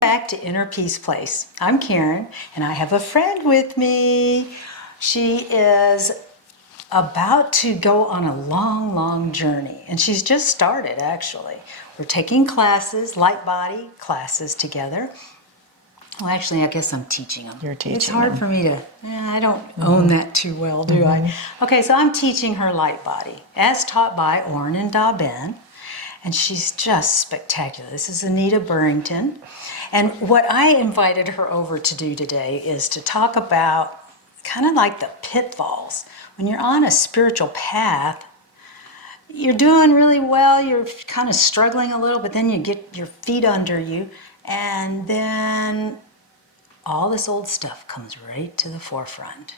Back to Inner Peace Place. I'm Karen, and I have a friend with me. She is about to go on a long, long journey, and she's just started, actually. We're taking classes, light body classes together. Well, actually, I guess I'm teaching them. You're teaching It's hard them. for me to, I don't own that too well, do I? Okay, so I'm teaching her light body, as taught by Orrin and Da-Ben, and she's just spectacular. This is Anita Burrington. And what I invited her over to do today is to talk about kind of like the pitfalls. When you're on a spiritual path, you're doing really well, you're kind of struggling a little, but then you get your feet under you, and then all this old stuff comes right to the forefront.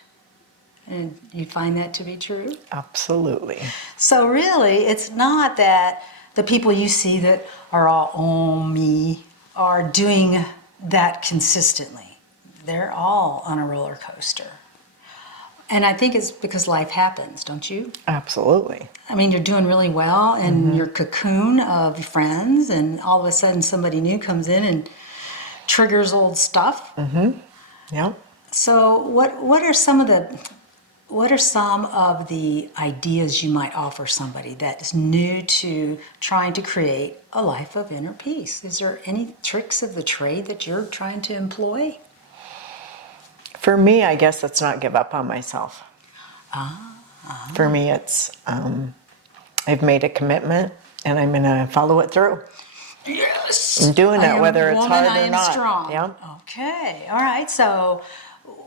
And you find that to be true? Absolutely. So really, it's not that the people you see that are all, oh, me, are doing that consistently. They're all on a roller coaster. And I think it's because life happens, don't you? Absolutely. I mean, you're doing really well in your cocoon of friends, and all of a sudden somebody new comes in and triggers old stuff. Yep. So what are some of the ideas you might offer somebody that is new to trying to create a life of inner peace? Is there any tricks of the trade that you're trying to employ? For me, I guess it's not give up on myself. For me, it's I've made a commitment and I'm going to follow it through. Yes. I'm doing I it am whether a it's woman, hard I or am not. strong. Yep. Okay. All right. So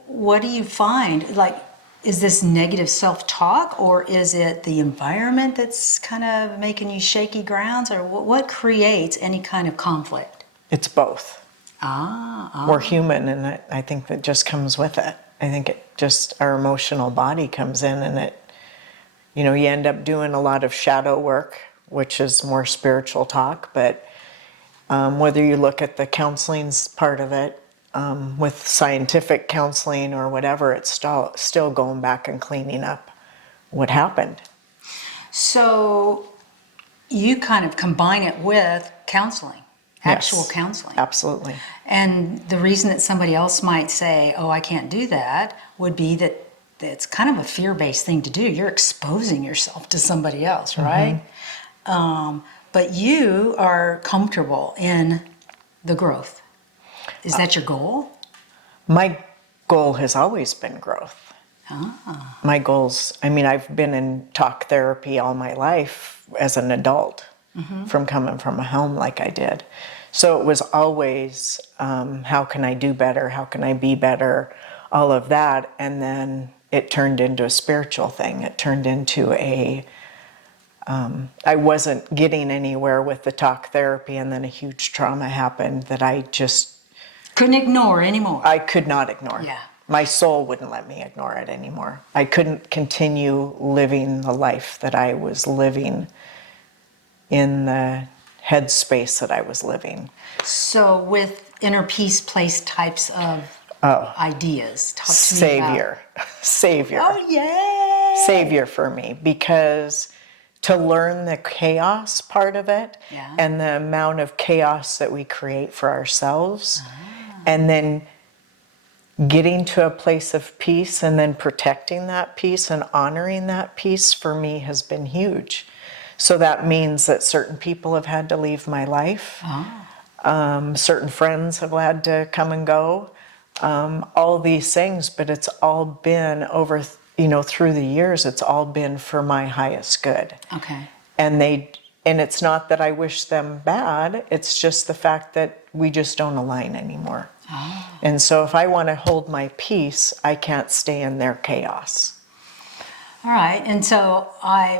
what do you find? Like, is this negative self-talk, or is it the environment that's kind of making you shaky grounds, or what creates any kind of conflict? It's both. Ah. We're human, and I think that just comes with it. I think it just, our emotional body comes in, and it, you end up doing a lot of shadow work, which is more spiritual talk, but whether you look at the counseling part of it, with scientific counseling or whatever, it's still going back and cleaning up what happened. So you kind of combine it with counseling, actual Yes, counseling. absolutely. And the reason that somebody else might say, oh, I can't do that, would be that it's kind of a fear-based thing to do. You're exposing yourself to somebody else, right? But you are comfortable in the growth. Is that your goal? My goal has always been growth. My goals, I've been in talk therapy all my life as an adult, from coming from a home like I did. So it was always, how can I do better? How can I be better? All of that. And then it turned into a spiritual thing. It turned into I wasn't getting anywhere with the talk therapy, and then a huge trauma happened that I just Couldn't ignore anymore. I could not ignore. Yeah. My soul wouldn't let me ignore it anymore. I couldn't continue living the life that I was living in the headspace that I was living. So with inner peace place types of ideas, talk to me about. Savior. Oh, yay! Savior for me, because to learn the chaos part of it, Yeah. and the amount of chaos that we create for ourselves, and then getting to a place of peace, and then protecting that peace and honoring that peace, for me has been huge. So that means that certain people have had to leave my life. Certain friends have had to come and go. All these things, but it's all been over, through the years, it's all been for my highest good. Okay. And it's not that I wish them bad, it's just the fact that we just don't align anymore. And so if I want to hold my peace, I can't stay in their chaos. All right. And so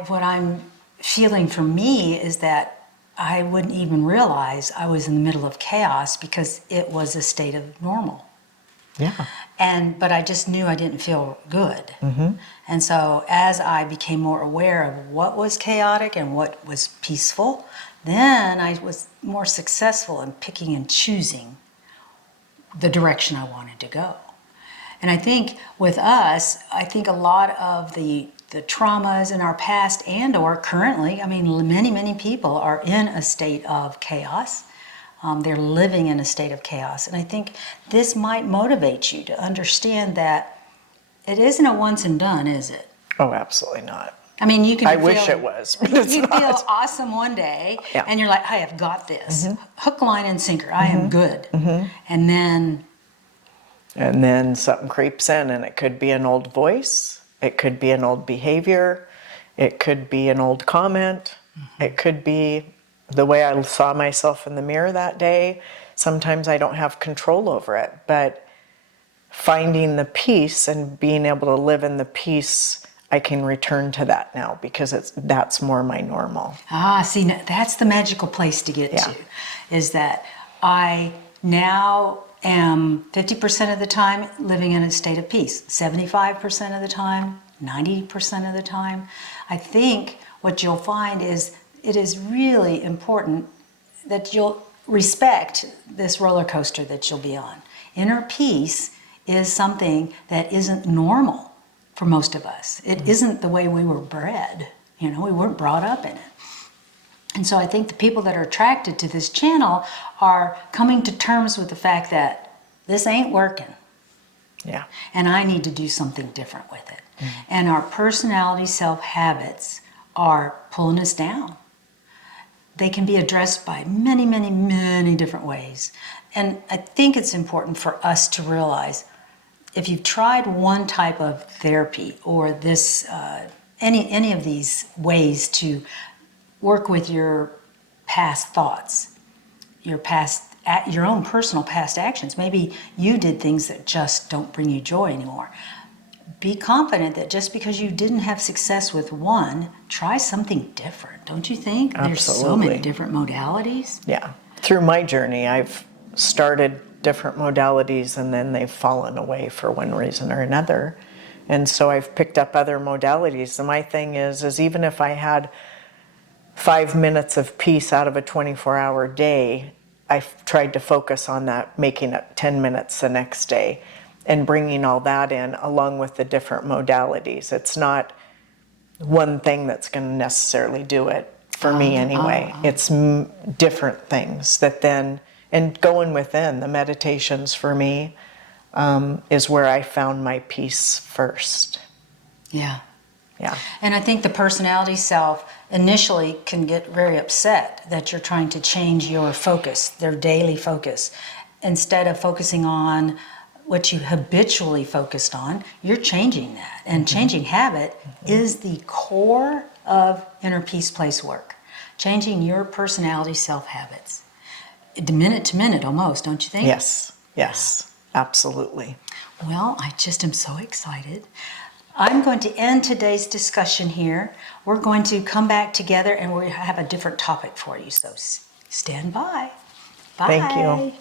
what I'm feeling for me is that I wouldn't even realize I was in the middle of chaos because it was a state of normal. Yeah. But I just knew I didn't feel good. And so as I became more aware of what was chaotic and what was peaceful, then I was more successful in picking and choosing the direction I wanted to go. And I think with us, a lot of the traumas in our past and or currently, many people are in a state of chaos. They're living in a state of chaos. And I think this might motivate you to understand that it isn't a once and done, is it? Oh, absolutely not. I mean, you can I feel, wish it was, but it's you not. feel awesome one day, Yeah. and you're like, I have got this. Hook, line, and sinker. I am good. And then, And then something creeps in, and it could be an old voice, it could be an old behavior, it could be an old comment, it could be the way I saw myself in the mirror that day. Sometimes I don't have control over it, but finding the peace and being able to live in the peace, I can return to that now because that's more my normal. see, that's the magical place to get Yeah. to, is that I now am 50% of the time living in a state of peace, 75% of the time, 90% of the time. I think what you'll find is it is really important that you'll respect this roller coaster that you'll be on. Inner peace is something that isn't normal for most of us. It isn't the way we were bred. We weren't brought up in it. And so I think the people that are attracted to this channel are coming to terms with the fact that this ain't working Yeah. and I need to do something different with it. And our personality self habits are pulling us down. They can be addressed by many, many, many different ways. And I think it's important for us to realize if you've tried one type of therapy or this, any of these ways to work with your past thoughts, your own personal past actions. Maybe you did things that just don't bring you joy anymore. Be confident that just because you didn't have success with one, try something different. Don't you think? There's so many Absolutely. different modalities. Yeah. Through my journey, I've started different modalities and then they've fallen away for one reason or another. And so I've picked up other modalities. And my thing is even if I had 5 minutes of peace out of a 24-hour day, I've tried to focus on that, making it 10 minutes the next day and bringing all that in along with the different modalities. It's not one thing that's going to necessarily do it for me anyway. It's different things that then, and going within the meditations for me is where I found my peace first. Yeah. Yeah. And I think the personality self initially can get very upset that you're trying to change your focus, their daily focus. Instead of focusing on what you habitually focused on, you're changing that. And changing habit is the core of inner peace place work. Changing your personality self habits. Minute to minute almost, don't you think? Yes, absolutely. Well, I just am so excited. I'm going to end today's discussion here. We're going to come back together and we have a different topic for you, so stand by. Bye. Thank you.